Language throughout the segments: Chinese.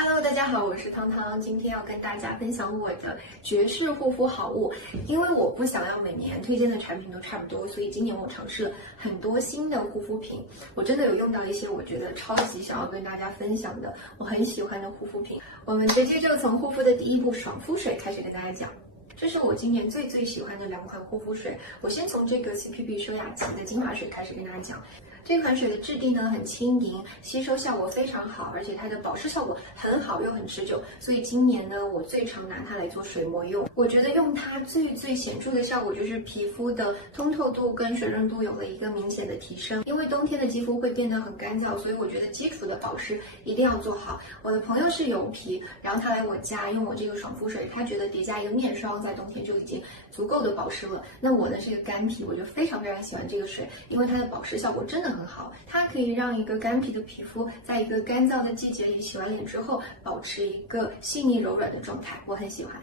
Hello，大家好，我是汤汤，今天要跟大家分享我的绝世护肤好物。因为我不想要每年推荐的产品都差不多，所以今年我尝试了很多新的护肤品。我真的有用到一些我觉得超级想要跟大家分享的，我很喜欢的护肤品。我们直接就从护肤的第一步爽肤水开始跟大家讲。这是我今年最喜欢的2款护肤水。我先从这个 CPB 舒雅琪的精华水开始跟大家讲。这款水的质地呢很轻盈，吸收效果非常好，而且它的保湿效果很好又很持久，所以今年呢我最常拿它来做水膜用。我觉得用它最显著的效果就是皮肤的通透度跟水润度有了一个明显的提升。因为冬天的肌肤会变得很干燥，所以我觉得基础的保湿一定要做好。我的朋友是油皮，然后他来我家用我这个爽肤水，他觉得叠加一个面霜在冬天就已经足够的保湿了。那我呢是一个干皮，我就非常喜欢这个水，因为它的保湿效果真的很好，它可以让一个干皮的皮肤在一个干燥的季节里洗完脸之后保持一个细腻柔软的状态，我很喜欢。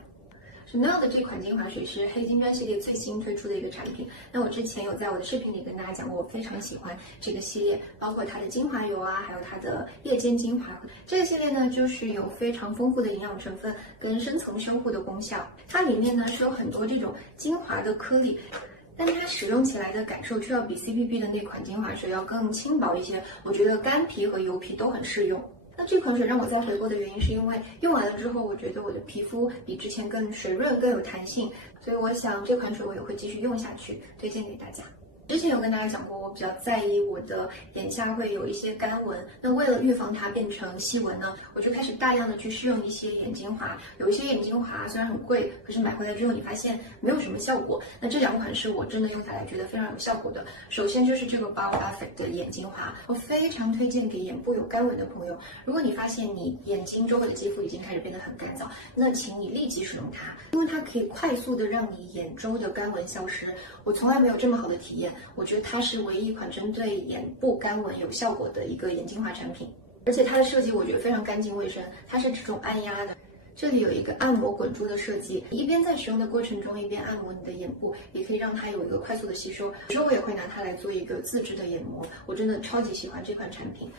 Chanel 的这款精华水是黑金砖系列最新推出的一个产品。那我之前有在我的视频里跟大家讲过，我非常喜欢这个系列，包括它的精华油啊，还有它的夜间精华。这个系列呢，就是有非常丰富的营养成分跟深层修护的功效。它里面呢是有很多这种精华的颗粒，但它使用起来的感受却要比 CPB 的那款精华水要更轻薄一些。我觉得干皮和油皮都很适用。那这款水让我再回购的原因是因为用完了之后，我觉得我的皮肤比之前更水润、更有弹性，所以我想这款水我也会继续用下去，推荐给大家。之前有跟大家讲过，我比较在意我的眼下会有一些干纹，那为了预防它变成细纹呢，我就开始大量的去试用一些眼精华。有一些眼精华虽然很贵，可是买回来之后你发现没有什么效果。那这2款是我真的用下来觉得非常有效果的。首先就是这个 Bao Effect 的眼精华，我非常推荐给眼部有干纹的朋友。如果你发现你眼睛周围的肌肤已经开始变得很干燥，那请你立即使用它，因为它可以快速的让你眼周的干纹消失。我从来没有这么好的体验。我觉得它是唯一一款针对眼部干纹有效果的一个眼精华产品，而且它的设计我觉得非常干净卫生，它是这种按压的，这里有一个按摩滚珠的设计，一边在使用的过程中一边按摩你的眼部，也可以让它有一个快速的吸收。有时候我也会拿它来做一个自制的眼膜，我真的超级喜欢这款产品。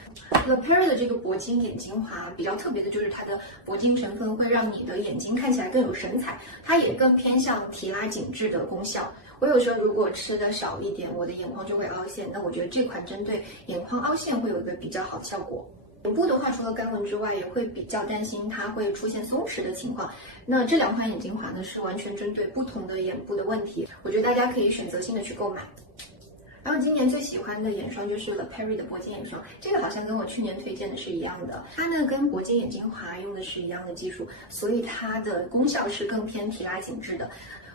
Le Perrier 的这个铂金眼精华比较特别的就是它的铂金成分会让你的眼睛看起来更有神采，它也更偏向提拉紧致的功效。我有时候如果吃的少一点，我的眼眶就会凹陷，那我觉得这款针对眼眶凹陷会有一个比较好的效果。眼部的话，除了干纹之外，也会比较担心它会出现松弛的情况。那这2款眼精华呢，是完全针对不同的眼部的问题，我觉得大家可以选择性的去购买。然后今年最喜欢的眼霜就是 Le Perrier 的铂金眼霜，这个好像跟我去年推荐的是一样的。它呢跟铂金眼精华用的是一样的技术，所以它的功效是更偏提拉紧致的。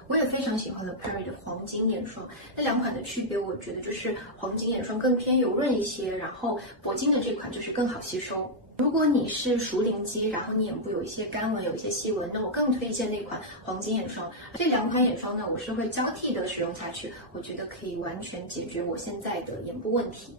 我也非常喜欢 Le Perrier 的黄金眼霜，那2款的区别，我觉得就是黄金眼霜更偏油润一些，然后铂金的这款就是更好吸收。如果你是熟龄肌，然后你眼部有一些干纹、有一些细纹，那我更推荐那款黄金眼霜。这2款眼霜呢，我是会交替的使用下去，我觉得可以完全解决我现在的眼部问题。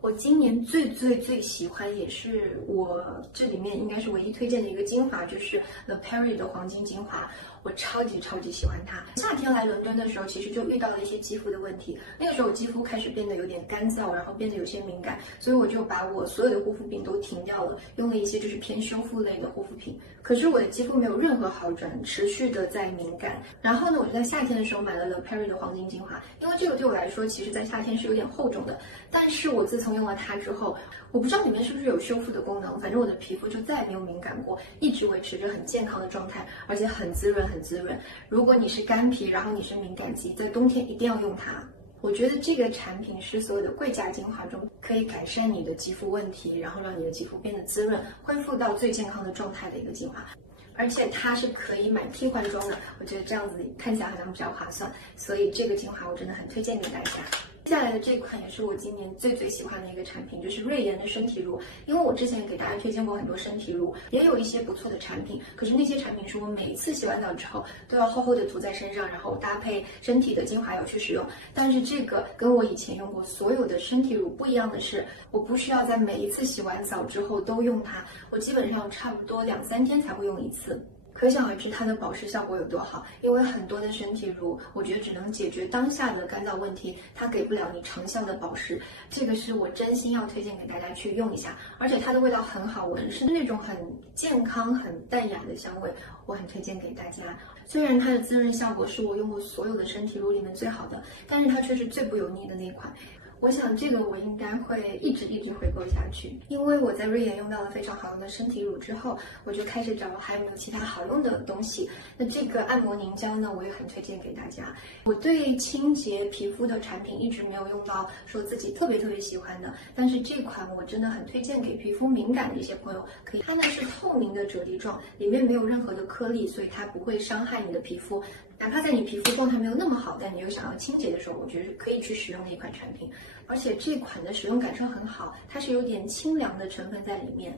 我今年最喜欢，也是我这里面应该是唯一推荐的一个精华，就是 Le Perrier 的黄金精华。我超级喜欢它。夏天来伦敦的时候，其实就遇到了一些肌肤的问题。那个时候我肌肤开始变得有点干燥，然后变得有些敏感，所以我就把我所有的护肤品都停掉了，用了一些就是偏修复类的护肤品。可是我的肌肤没有任何好转，持续的在敏感。然后呢，我就在夏天的时候买了 Le Perrier 的黄金精华，因为这个对我来说，其实在夏天是有点厚重的。但是我自从用了它之后，我不知道里面是不是有修复的功能，反正我的皮肤就再也没有敏感过，一直维持着很健康的状态，而且很滋润。如果你是干皮，然后你是敏感肌，在冬天一定要用它。我觉得这个产品是所有的贵价精华中可以改善你的肌肤问题，然后让你的肌肤变得滋润，恢复到最健康的状态的一个精华。而且它是可以买替换装的，我觉得这样子看起来好像比较划算，所以这个精华我真的很推荐给大家。接下来的这款也是我今年最喜欢的一个产品，就是瑞妍的身体乳。因为我之前给大家推荐过很多身体乳，也有一些不错的产品，可是那些产品是我每一次洗完澡之后都要厚厚的涂在身上，然后搭配身体的精华油去使用。但是这个跟我以前用过所有的身体乳不一样的是，我不需要在每一次洗完澡之后都用它，我基本上差不多2-3天才会用一次。可想而知它的保湿效果有多好。因为很多的身体乳，我觉得只能解决当下的干燥问题，它给不了你长效的保湿。这个是我真心要推荐给大家去用一下，而且它的味道很好闻，是那种很健康、很淡雅的香味，我很推荐给大家。虽然它的滋润效果是我用过所有的身体乳里面最好的，但是它却是最不油腻的那一款。我想这个我应该会一直回购下去，因为我在瑞妍用到了非常好用的身体乳之后，我就开始找还有没有其他好用的东西。那这个按摩凝胶呢，我也很推荐给大家。我对清洁皮肤的产品一直没有用到说自己特别喜欢的，但是这款我真的很推荐给皮肤敏感的一些朋友。可以，它呢是透明的啫喱状，里面没有任何的颗粒，所以它不会伤害你的皮肤。哪怕在你皮肤状态没有那么好，但你又想要清洁的时候，我觉得是可以去使用的一款产品。而且这款的使用感受很好，它是有点清凉的成分在里面。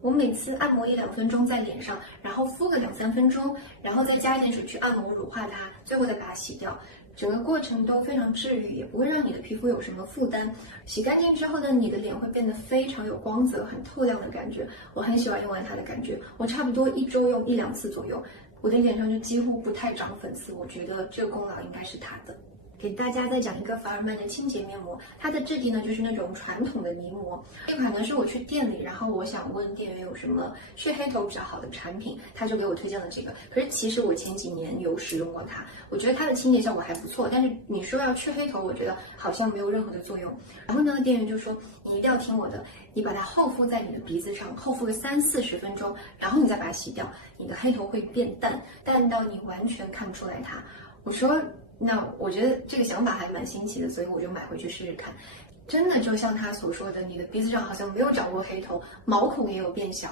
我每次按摩1-2分钟在脸上，然后敷个2-3分钟，然后再加一点水去按摩乳化它，最后再把它洗掉。整个过程都非常治愈，也不会让你的皮肤有什么负担。洗干净之后呢，你的脸会变得非常有光泽，很透亮的感觉。我很喜欢用完它的感觉，我差不多1周用1-2次左右，我的脸上就几乎不太长粉刺。我觉得这个功劳应该是它的。给大家再讲一个法尔曼的清洁面膜，它的质地呢就是那种传统的泥膜。这款呢是我去店里，然后我想问店员有什么去黑头比较好的产品，他就给我推荐了这个。可是其实我前几年有使用过它，我觉得它的清洁效果还不错，但是你说要去黑头，我觉得好像没有任何的作用。然后呢，店员就说你一定要听我的，你把它厚敷在你的鼻子上，厚敷个30-40分钟，然后你再把它洗掉，你的黑头会变淡，淡到你完全看不出来它。我说那我觉得这个想法还蛮新奇的，所以我就买回去试试看。真的就像他所说的，你的鼻子上好像没有长过黑头，毛孔也有变小。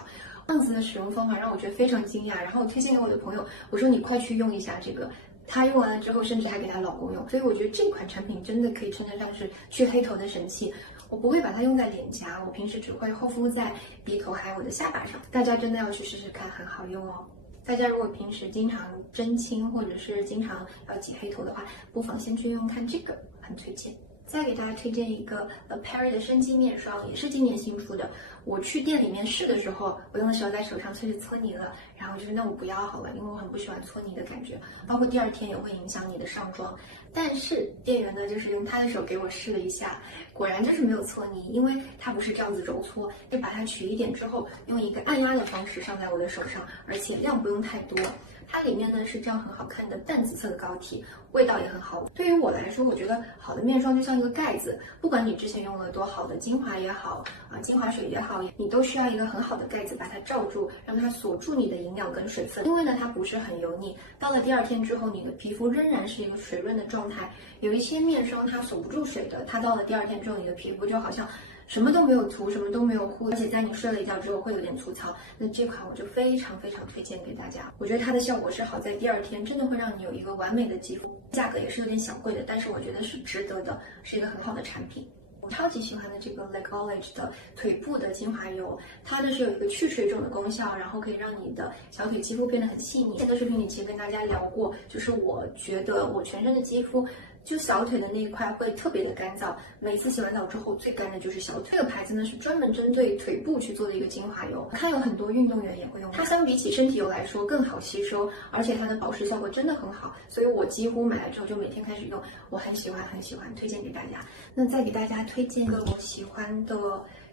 这样子的使用方法让我觉得非常惊讶，然后我推荐给我的朋友，我说你快去用一下这个。她用完了之后，甚至还给她老公用，所以我觉得这款产品真的可以称得上是去黑头的神器。我不会把它用在脸颊，我平时只会厚敷在鼻头还有我的下巴上。大家真的要去试试看，很好用哦。大家如果平时经常针清或者是经常要挤黑头的话，不妨先去用用看这个，很推荐。再给大家推荐一个Perry 的生肌面霜，也是今年新出的。我去店里面试的时候，我用的时候在手上确实搓泥了，然后就是那我不要好了，因为我很不喜欢搓泥的感觉，包括第2天也会影响你的上妆。但是店员呢，就是用他的手给我试了一下，果然就是没有搓泥，因为它不是这样子揉搓，就把它取一点之后，用一个按压的方式上在我的手上，而且量不用太多。它里面呢是这样很好看的淡紫色的膏体，味道也很好。对于我来说，我觉得好的面霜就像一个盖子，不管你之前用了多好的精华也好精华水也好，你都需要一个很好的盖子把它罩住，让它锁住你的营养跟水分。因为呢它不是很油腻，到了第2天之后，你的皮肤仍然是一个水润的状态。有一些面霜它锁不住水的，它到了第2天之后，你的皮肤就好像什么都没有涂，什么都没有护，而且在你睡了一觉之后会有点粗糙。那这款我就非常推荐给大家。我觉得它的效果是好在第2天真的会让你有一个完美的肌肤，价格也是有点小贵的，但是我觉得是值得的，是一个很好的产品。我超级喜欢的这个 Lakeolage 的腿部的精华油，它呢是有一个去水肿的功效，然后可以让你的小腿肌肤变得很细腻。前的视频里其实跟大家聊过，就是我觉得我全身的肌肤就小腿的那一块会特别的干燥，每次洗完澡之后最干的就是小腿。这个牌子呢是专门针对腿部去做的一个精华油，它有很多运动员也会用它，相比起身体油来说更好吸收，而且它的保湿效果真的很好，所以我几乎买了之后就每天开始用，我很喜欢，推荐给大家。那再给大家推荐一个我喜欢的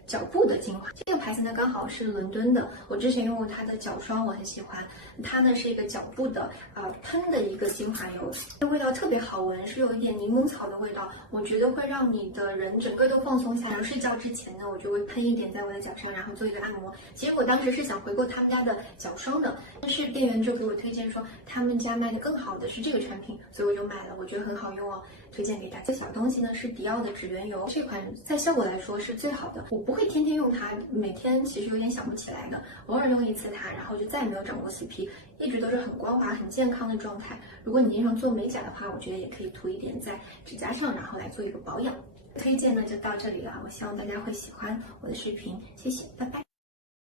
脚部的精华，这个牌子呢刚好是伦敦的，我之前用过它的脚霜，我很喜欢。它呢是一个脚部的喷的一个精华油，这味道特别好闻，是有一点柠檬草的味道，我觉得会让你的人整个都放松下来。睡觉之前呢，我就会喷一点在我的脚上，然后做一个按摩。结果当时是想回购他们家的脚霜的，但是店员就给我推荐说他们家卖的更好的是这个产品，所以我就买了，我觉得很好用哦，推荐给大家。这小东西呢是迪奥的指缘油，这款在效果来说是最好的，我不会天天用它，每天其实有点想不起来的，偶尔用一次它，然后就再也没有长过死皮，一直都是很光滑很健康的状态。如果你经常做美甲的话，我觉得也可以涂一点在指甲上，然后来做一个保养。推荐呢就到这里了，我希望大家会喜欢我的视频，谢谢，拜拜。